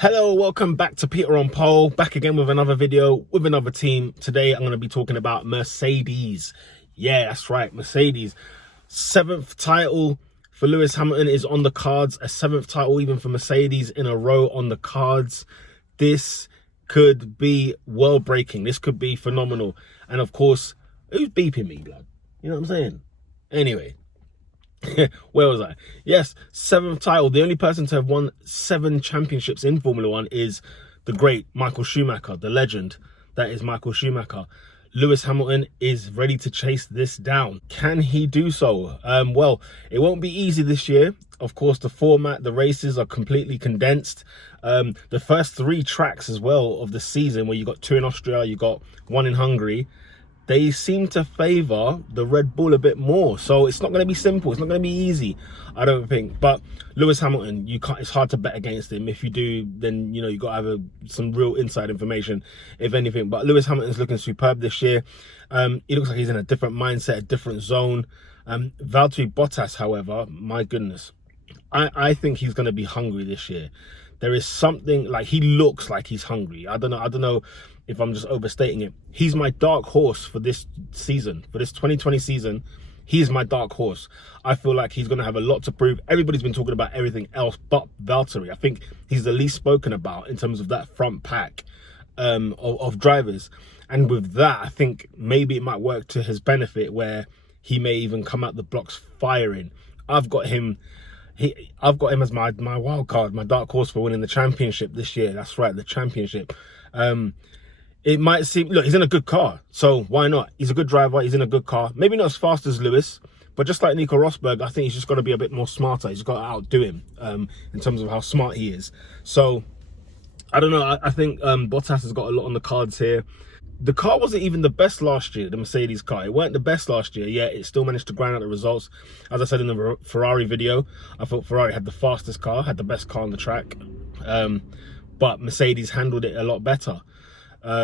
Hello, welcome back to Peter on Pole, back again with another video, with another team. Today I'm going to be talking about Mercedes. Yeah, that's right, Mercedes. 7th title for Lewis Hamilton is on the cards. A 7th title even for Mercedes in a row on the cards. This could be world-breaking. This could be phenomenal. And of course, who's beeping me, blood? You know what I'm saying? Anyway. Where was I? Yes, 7th title. The only person to have won 7 championships in Formula One is the great Michael Schumacher, the legend. That is Michael Schumacher. Lewis Hamilton is ready to chase this down. Can he do so? Well, it won't be easy this year. Of course, the format, the races are completely condensed. The first 3 tracks as well of the season, where you got 2 in Austria, you got 1 in Hungary, they seem to favour the Red Bull a bit more. So it's not going to be simple. It's not going to be easy, I don't think. But Lewis Hamilton, you can't. It's hard to bet against him. If you do, then you know you got to have some real inside information, if anything. But Lewis Hamilton's looking superb this year. He looks like he's in a different mindset, a different zone. Valtteri Bottas, however, my goodness, I think he's going to be hungry this year. There is something, like, he looks like he's hungry. I don't know if I'm just overstating it. He's my dark horse for this season, for this 2020 season. He's my dark horse. I feel like he's going to have a lot to prove. Everybody's been talking about everything else but Valtteri. I think he's the least spoken about in terms of that front pack of drivers. And with that, I think maybe it might work to his benefit, where he may even come out the blocks firing. I've got him as my wild card, my dark horse for winning the championship this year. That's right, the championship. It might seem, look, he's in a good car, so why not? He's a good driver, he's in a good car. Maybe not as fast as Lewis, but just like Nico Rosberg, I think he's just got to be a bit more smarter. He's got to outdo him in terms of how smart he is. So, I don't know, I think Bottas has got a lot on the cards here. The car wasn't even the best last year, the Mercedes car. It weren't the best last year, yet it still managed to grind out the results. As I said in the Ferrari video, I thought Ferrari had the fastest car, had the best car on the track. But Mercedes handled it a lot better.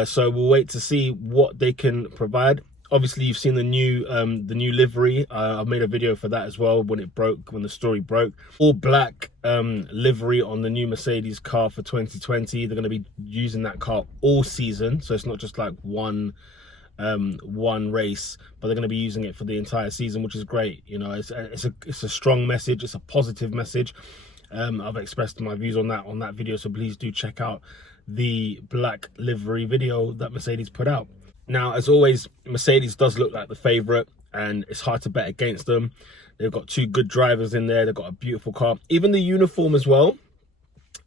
So we'll wait to see what they can provide. Obviously, you've seen the new livery. I've made a video for that as well when it broke, when the story broke. All black livery on the new Mercedes car for 2020. They're going to be using that car all season, so it's not just like one race, but they're going to be using it for the entire season, which is great. You know, it's a strong message. It's a positive message. I've expressed my views on that video, so please do check out the black livery video that Mercedes put out. Now, as always, Mercedes does look like the favourite, and it's hard to bet against them. They've got 2 good drivers in there. They've got a beautiful car. Even the uniform as well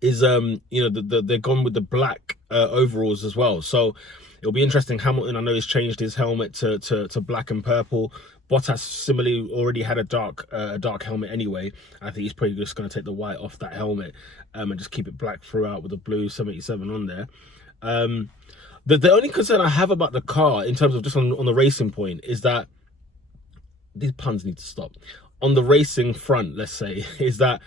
is, you know, they're gone with the black overalls as well. So it'll be interesting. Hamilton, I know he's changed his helmet to black and purple. Bottas similarly already had a dark helmet anyway. I think he's probably just going to take the white off that helmet and just keep it black throughout with the blue 787 on there. The only concern I have about the car, in terms of just on the racing point, is that these puns need to stop. On the racing front, let's say, is that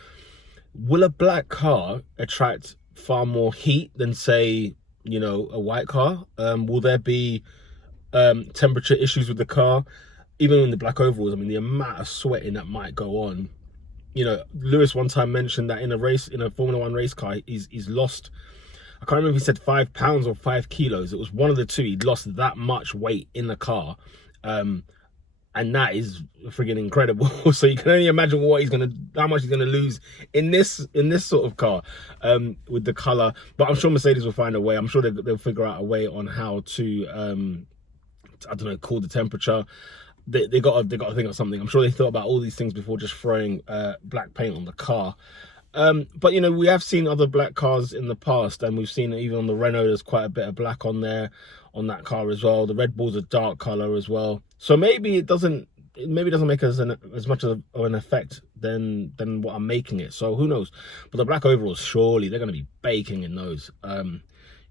will a black car attract far more heat than, say, you know, a white car? Will there be temperature issues with the car? Even in the black overalls, I mean, the amount of sweating that might go on. You know, Lewis one time mentioned that in a race, in a Formula One race car, he's lost, I can't remember if he said 5 pounds or 5 kilos. It was one of the two. He'd lost that much weight in the car. And that is friggin' incredible. So you can only imagine how much he's gonna lose in this sort of car with the color. But I'm sure Mercedes will find a way. I'm sure they'll figure out a way on how to, I don't know, cool the temperature. They got to think of something. I'm sure they thought about all these things before just throwing black paint on the car. But you know, we have seen other black cars in the past, and we've seen even on the Renault there's quite a bit of black on there, on that car as well. The Red Bull's a dark color as well, so maybe it doesn't make as much of an effect than what I'm making it. So who knows? But the black overalls, surely they're going to be baking in those.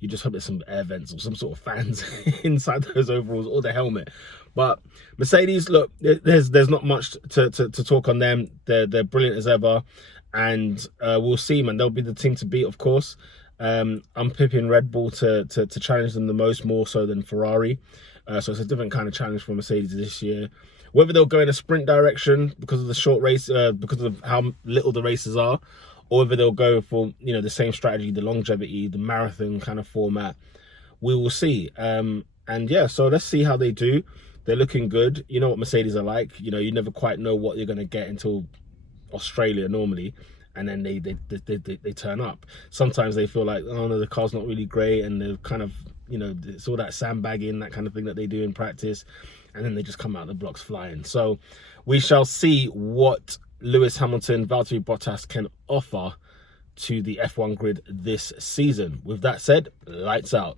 You just hope there's some air vents or some sort of fans inside those overalls, or the helmet. But Mercedes, look, there's not much to talk on them. They're brilliant as ever. And we'll see, man. They'll be the team to beat, of course. I'm picking Red Bull to challenge them the most, more so than Ferrari. So it's a different kind of challenge for Mercedes this year. Whether they'll go in a sprint direction because of the short race, because of how little the races are, or whether they'll go for, you know, the same strategy, the longevity, the marathon kind of format. We will see. And yeah, so let's see how they do. They're looking good. You know what Mercedes are like. You know, you never quite know what you're going to get until Australia normally, and then they turn up. Sometimes they feel like, oh no, the car's not really great, and they're kind of, you know, it's all that sandbagging, that kind of thing that they do in practice, and then they just come out the blocks flying. So we shall see what Lewis Hamilton, Valtteri Bottas can offer to the F1 grid this season. With that said, lights out.